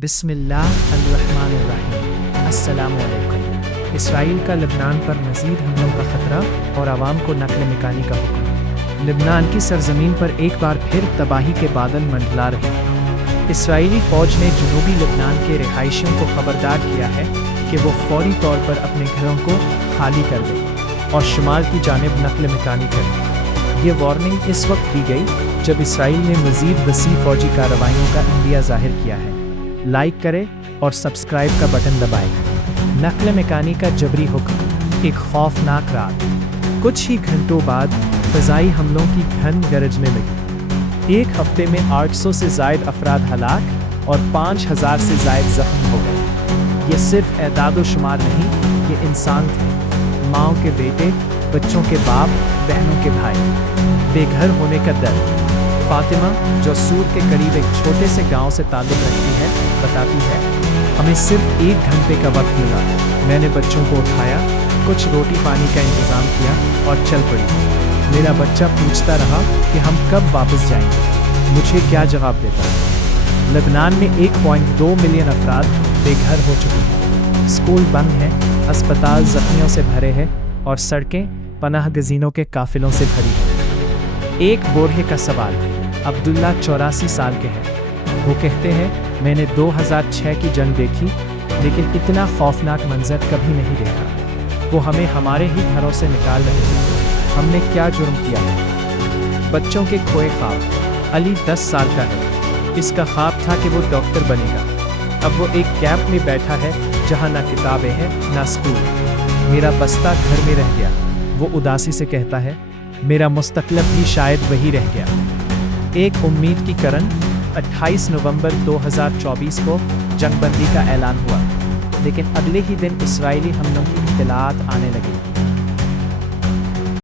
बिस्मिल्लाहिर्रहमानिर्रहीम। अस्सलामुअलैकुम। इसराइल का लबनान पर मज़ीद हमलों का ख़तरा और आवाम को नक़ल मकानी का हुक्म। लबनान की सरज़मीन पर एक बार फिर तबाही के बादल मंडला रहे हैं। इसराइली फ़ौज ने जनूबी लबनान के रिहायशियों को ख़बरदार किया है कि वो फ़ौरी तौर पर अपने घरों को खाली कर दें और शुमाल की जानिब नक़ल मकानी करें। ये वार्निंग इस वक्त दी गई जब इसराइल ने मज़ीद वसी फ़ौजी कार्रवाइयों का इंदिया ज़ाहिर किया है। लाइक करें और सब्सक्राइब का बटन दबाएं। नक़ल मकानी का जबरी हुक्म। एक खौफनाक रात। कुछ ही घंटों बाद फ़ज़ाई हमलों की घन गरजने लगी। एक हफ्ते में 800 से ज़ायद अफराद हलाक और 5000 से ज़ायद ज़ख्मी हो गए। ये सिर्फ एदाद-ओ-शुमार नहीं, ये इंसान थे। माँओं के बेटे, बच्चों के बाप, बहनों के भाई। बेघर होने का दर्द। फातिमा, जो सूर के करीब एक छोटे से गांव से ताल्लुक़ रखती है, बताती है, हमें सिर्फ 1 घंटे का वक्त मिला। मैंने बच्चों को उठाया, कुछ रोटी पानी का इंतज़ाम किया और चल पड़ी। मेरा बच्चा पूछता रहा कि हम कब वापस जाएंगे। मुझे क्या जवाब देता। लबनान में 1.2 मिलियन अफराद बेघर हो चुके हैं। स्कूल बंद हैं, अस्पताल ज़ख्मियों से भरे हैं और सड़कें पनाह गज़ीनों के काफ़िलों से भरी हैं। एक बूढ़े का सवाल। अब्दुल्ला 84 साल के हैं। वो कहते हैं, मैंने 2006 की जंग देखी, लेकिन इतना खौफनाक मंजर कभी नहीं देखा। वो हमें हमारे ही घरों से निकाल रहे थे। हमने क्या जुर्म किया है। बच्चों के खोए ख्वाब। अली 10 साल का है। इसका ख्वाब था कि वो डॉक्टर बनेगा। अब वो एक कैंप में बैठा है जहाँ ना किताबें हैं ना स्कूल। मेरा बस्ता घर में रह गया। वो उदासी से कहता है, मेरा मुस्तक़बिल भी शायद वही रह गया। एक उम्मीद की किरण। 28 नवंबर 2024 को जंगबंदी का ऐलान हुआ, लेकिन अगले ही दिन इसराइली हमलों की इत्तलात आने लगी।